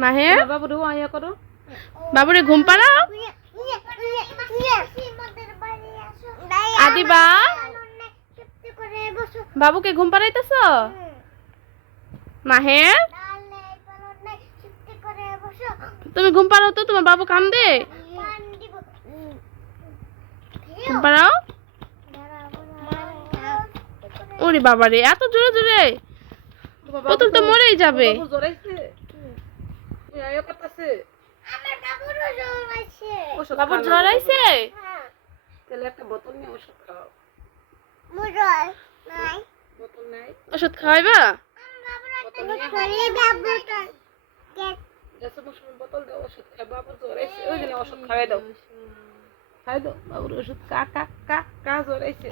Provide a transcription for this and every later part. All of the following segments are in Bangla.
মাহের বাবুরে আয়া করো, বাবুরে ঘুম পাড়াও। আদিবা বাবুকে ঘুম পাড়াইতেছ? মাহের তুমি ঘুম পাড়াও তো, তোমার বাবু কান্দে। ঘুম পাড়াও। ওরে বাবারে, এত জোরে জোরে, পুতুল তো মরেই যাবে। বাবু জড়াইছে, আয়া করতেছে। বাবুর জ্বর আইছে? তাহলে একটা বোতল নিয়ে ওষুধ খাও। বোতল নাই, ওষুধ খাওয়াইবা? বোতল দাও, ওষুধ খাই। বাবু জড়াইছে, ওই জন্য ওষুধ খাওয়াই দাও, খাই দাও বাবুর ওষুধ। কা কা কা কা জড়াইছে।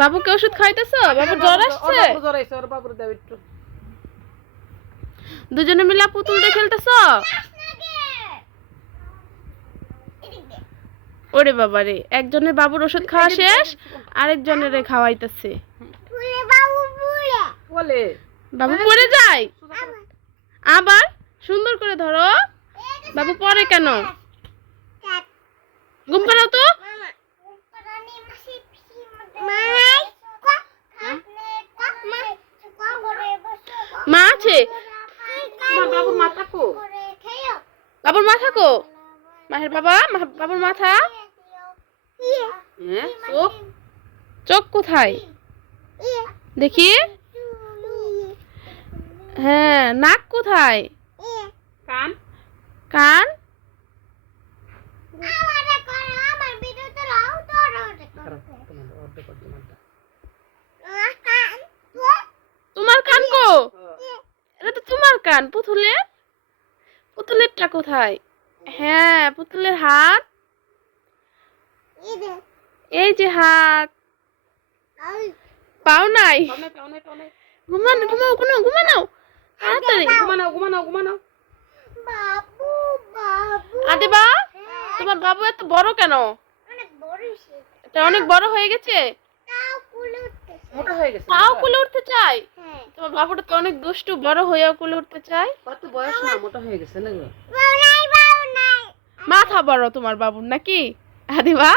বাবুকে ওষুধ খাইতেছো? বাবুর জ্বর আসছে? বাবু জড়াইছে, ওর বাবুর দাও একটু। দুজনে মিলে পুতুল দিয়ে খেলতেছো? ওরে বাবারে, একজনের বাবুর ওষুধ খাওয়া শেষ, আরেকজনের খাওয়াইতেছে। বলে বাবু পড়ে যায় আবার। সুন্দর করে ধরো, বাবু পড়ে কেন? ঘুম পাড়াও তো। মা আছে? বাবুর মাথা কো, বাবুর মাথা কো? মাহের বাবা, বাবুর মাথা। চোখ চোখ কোথায় দেখি? হ্যাঁ, নাক কোথায়? কান কান। তোমার কান কো? এটা তো তোমার কান। পুতুলের, পুতুলেরটা কোথায়? হ্যাঁ, পুতুলের হাত। এই যে হাত। পাও নাই? ঘুমানো, ঘুমাও, ঘুমাও, ঘুমানো তাড়াতাড়ি। ঘুমানো। আদিবা, তোমার বাবু এত বড় কেন? এটা অনেক বড় হয়ে গেছে। মোটা হয়ে গেছে, তাও কুলে উঠতে চাই? তোমার বাবুটা তো অনেক দুষ্টু, বড় হয়েও কুলে উঠতে চাই। কত বয়স না, মোটা হয়ে গেছে না। মাথা বড় তোমার বাবুর নাকি আদিবা?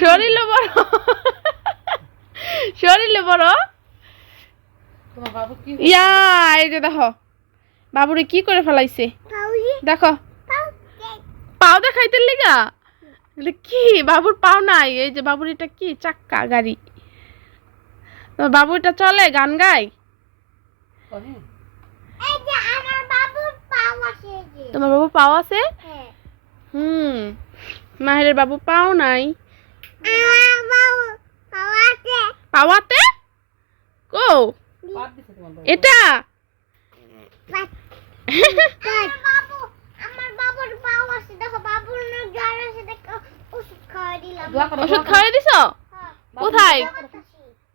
শরীরও বড়। শরীরও বড়। তোমার বাবু কি ইয়া, এই যে দেখো বাবুরে কি করে ফেলাইছে। দেখো, পাও দেখাইতে লিগা। এটা কি? বাবুর পাও নাই। এই যে বাবুর এটা কি? চাক্কা গাড়ি। তোমার বাবু এটা চলে, গান গায়? তোমার বাবু পাও আছে? মাহিরের বাবু পাও নাই। পাওয়াতে কো এটা? ওষুধ খাওয়াই দিছ? কোথায়?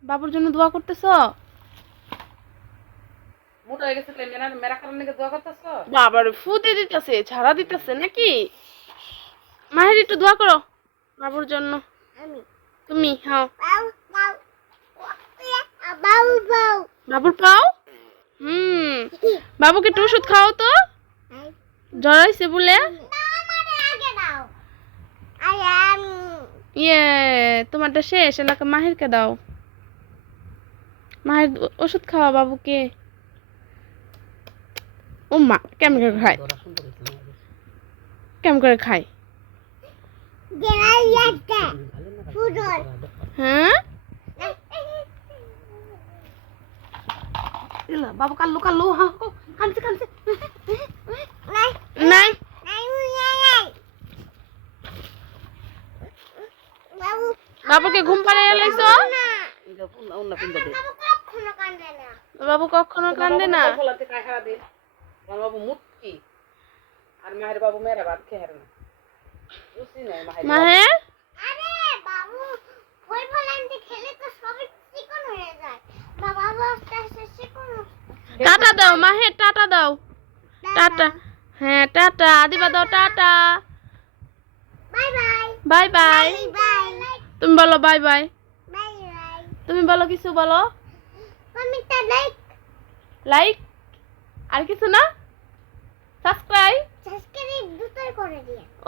বাবুর জন্য দোয়া করতেছো? মোটা হয়ে গেছে, মেরা কারণে দোয়া করতেছো? বাবার ফুটে দিতেছে, ঝাড়া দিতেছে নাকি? মাহির একটু দোয়া করো বাবুর জন্য। তুমি হ্যাঁ। বাবুর পাও? বাবুকে একটু ওষুধ খাও তো, জ্বর আইছে বলে। ইয়ে, তোমারটা শেষ, এলাকা মাহিরকে দাও। মাহির ওষুধ খাওয়া বাবুকে। ও মা, কেমন করে খায়? কেমন করে খায়? হ্যাঁ, বাবু কাল্লু কাল্লু, হ্যাঁ কানছে কানছে। নাই। বাবুকে ঘুম পাড়িয়ে লাইছো? বাবু কখনো কান্দে না। বাবু মুটকি আর মায়ের বাবু মেরা ভাত খেয়ে হারে না। মাহের টাটা দাও, মাহের টাটা দাও। টাটা। হ্যাঁ, টাটা। আদিবা দাও টাটা। Bye bye. তুমি বলো বাই বাই। তুমি বলো, কিছু বলো। লাইক। আর কিছু না? সাবস্ক্রাইব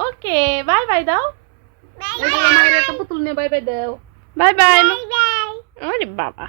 ওকে, বাই বাই দাও। এই যে মায়ের একটা পুতুল নিয়ে বাই বাই দাও। Bye bye. আরে বাবা।